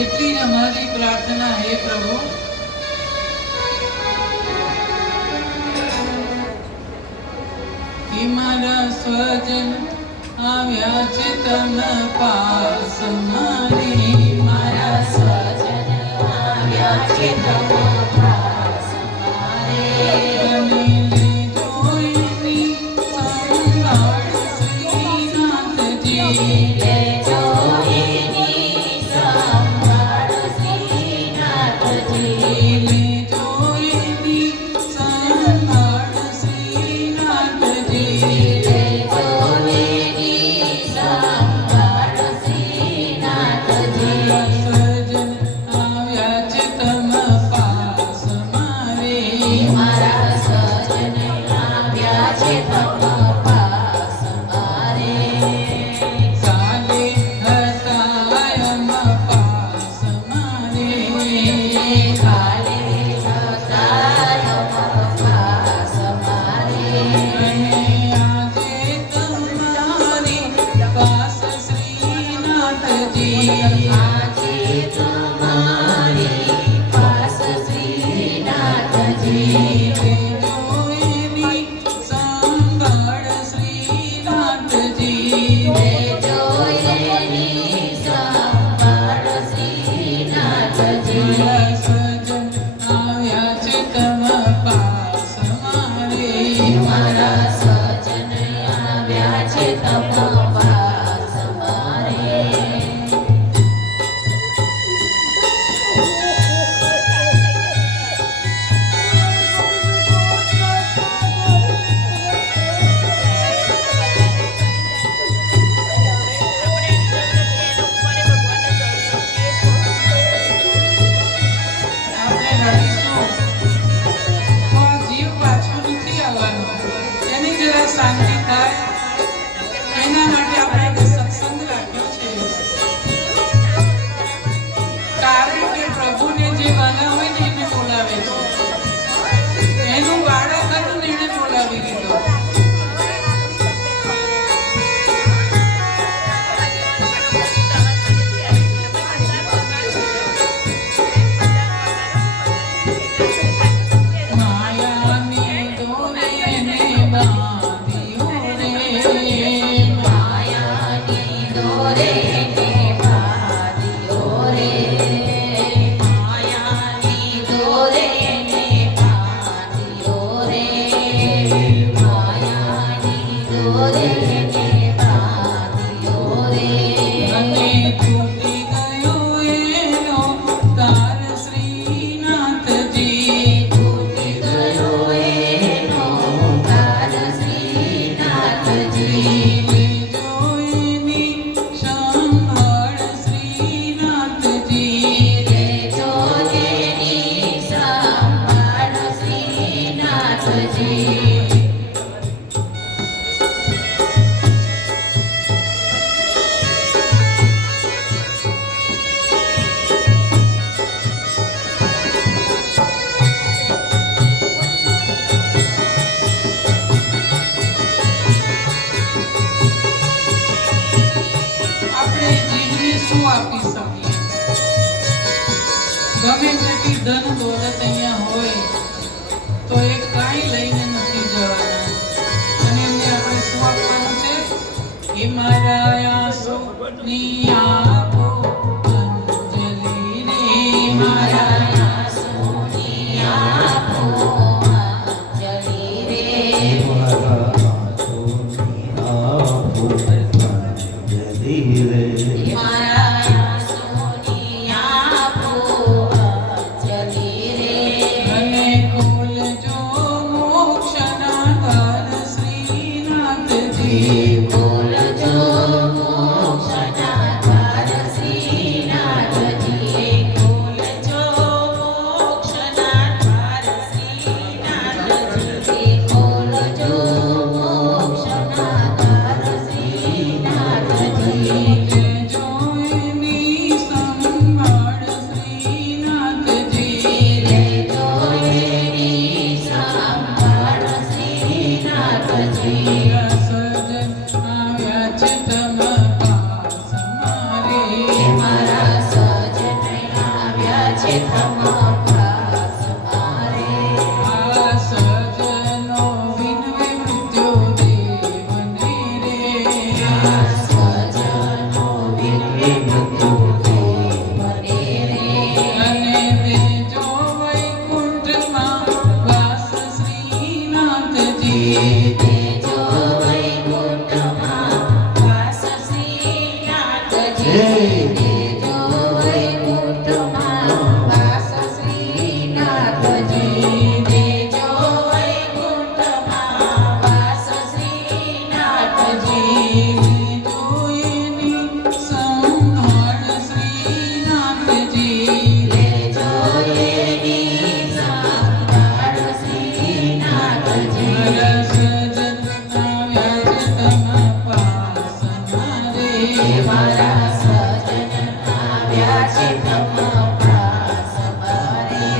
એટલી જ અમારી પ્રાર્થના હે પ્રભુ, કે મારા સ્વજન આવ્યા છે તન પાસ મારે, મારા સ્વજન આવ્યા છે તન પાસ મારે, અને લેજો એની સંભાળ શ્રીનાથજી, લેજો એની સંભાળ શ્રીનાથજી, લેજો એની સંભાળ શ્રીનાથજી, લેજો એની સંભાળ શ્રીનાથજી, સજન આવ્યા છે તમ પાસ મારે, મારા સજન આવ્યા છે તમ પાસ મારે, કાલે હતા એમ પાસ મારે, કાલે હતા એમ પાસ મારે, અને આજે તમારી પાસ શ્રીનાથજી, આજે તમારી પાસ શ્રીનાથજી, લેજો એની સંભાળ શ્રીનાથજી, લેજો એની સંભાળ શ્રીનાથજી, સજન આવ્યા છે તમ પાસ મારે, મારા સજન આવ્યા છે તમ પાસ મારે. આપણે રડીશું તો આ જીવ પાછો નથી આવવાનો, એની જરા શાંતિ થાય એના માટે આપણે એક સત્સંગ રાખ્યો છે. કારણ કે પ્રભુને જે વાલા હોય ને એને બોલાવે છે, એનું બાળક હતું ને એને બોલાવી લીધો. માયાની દોરે એને બાંધ્યો રે, માયાની દોરે એને બાંધ્યો રે, માયાની દોરે એને બાંધ્યો રે, માયાની દોરે એને બાંધ્યો રે, અને તૂટી ગયો એનો તાર શ્રીનાથજી, તૂટી ગયો એનો તાર શ્રીનાથજી, લેજો એની સંભાળ શ્રીનાથજી, લેજો એની સંભાળ શ્રીનાથજી. આપણે જીવને શું આપી શકીએ? ગમે તેટલી ધન દોલત અહીંયા હોય તો એ કાંઈ લઈને નથી જવાના, અને એમને આપણે શું આપવાનું છે? એ મારા આંસુની આંખો અંજલિ રે, મારા આંસુની આંખો અંજલિ રે, મારા આંસુની આંખો અંજલિ રે, મારા આંસુની આંખો અંજલિ રે, અને ખોલજો મોક્ષના દ્વાર શ્રીનાથજી, ખોલજો મોક્ષના દ્વાર શ્રીનાથજી, ખોલજો મોક્ષના દ્વાર શ્રીનાથજી, ખોલજો મોક્ષના દ્વાર શ્રીનાથજી, લેજો દેજો વૈકુંઠમાં વાસ શ્રીનાથજી દેજો વૈકુંઠમાં વાસ શ્રીનાથજી જોઈની સંભાળ શ્રીનાથજી લેજો એની સંભાળ શ્રીનાથજી મારા સજન આવ્યા છે તમ પાસ મારે મારા સજન આવ્યા છે તમ પાસ મારે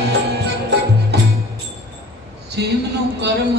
જેમનું કર્મ